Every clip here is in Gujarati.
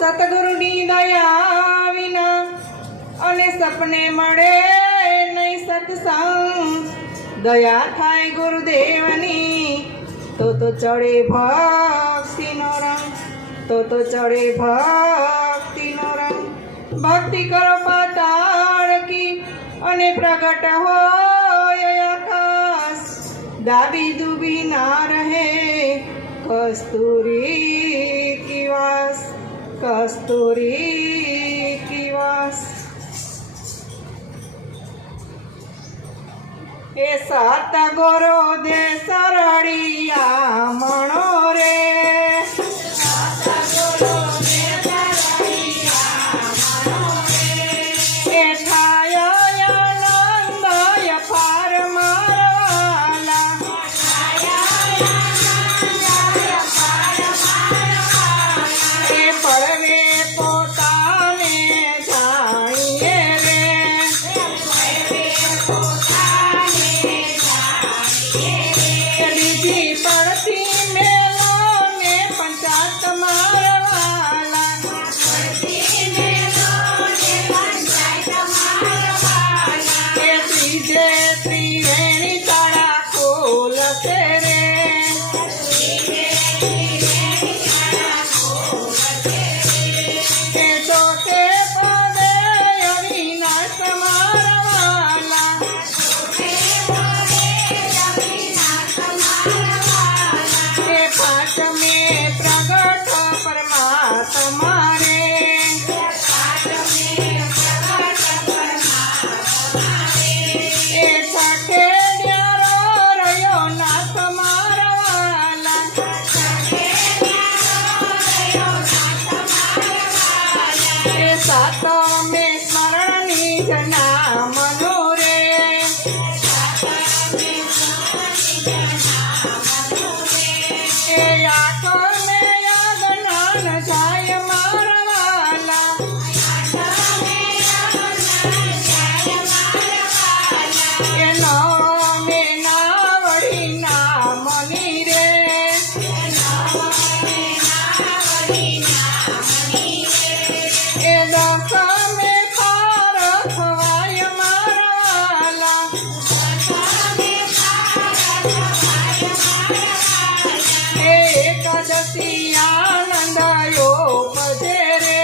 સતગુરુની દયા વિના અને સપને મળે નહીં સત્સંગ। દયા થાય ગુરુદેવની તો ચડે ભક્તિનો રંગ, તો ચડે ભક્તિનો રંગ। ભક્તિ કરો પાતાળ કી અને પ્રગટ હોય આકાશ। દાબી દુબી ના રહે કસ્તુરી કી વાસ, કસ્તુરી કી વાસ। એ સતગુરુ દે સરળિયા મણો રે, એ થાય આનંદ અપાર મારવાલા। એ પડવે પોતાને જાણીએ રે, બીજી પડતી મેલો ને પંચાત મારવાલા। એ ત્રીજે ત્રિવેણી તાળા ખોલશે રે, એ ચોથે પદે અવિનાશ મારવાલા। એ પાંચમે પ્રગટ પરમાત્મા રે, એ છઠે ન્યારો રહ્યો નાથ મારવાલા। એ સાતમે સ્મરણની જના મનો રે, એ આંખને યાદ નાન જાય મારવાલા। એ નવમે નાવડી નામની રે, એ દસમે પાર ખવાય મારવાલા। એ એકાદશી આનંદ યોપજે રે,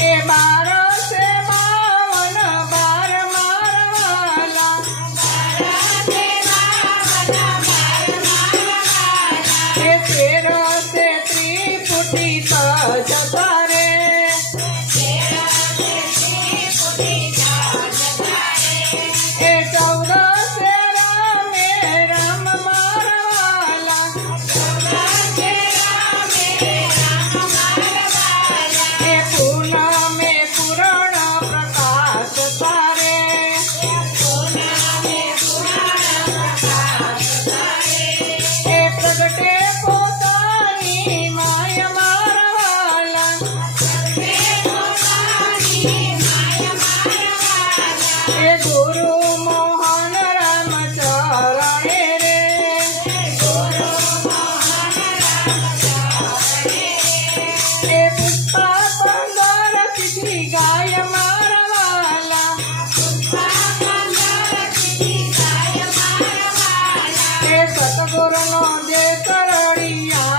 એ 12 52 બાર મારવાલા। એ 13 ત્રિપુટી જતા રે, એ 14 રામે રામ મારવાલા। એ પૂનમે પૂર્ણ પ્રકાશ તારે, એ પ્રગટે પોતાની માય મારવાલા। એ ગુરુ મોહન રામ ચરણે રે, એ પુષ્પા 15 સીધી ગાય મારવાલા। એ સતગુરુનો જે સરળિયા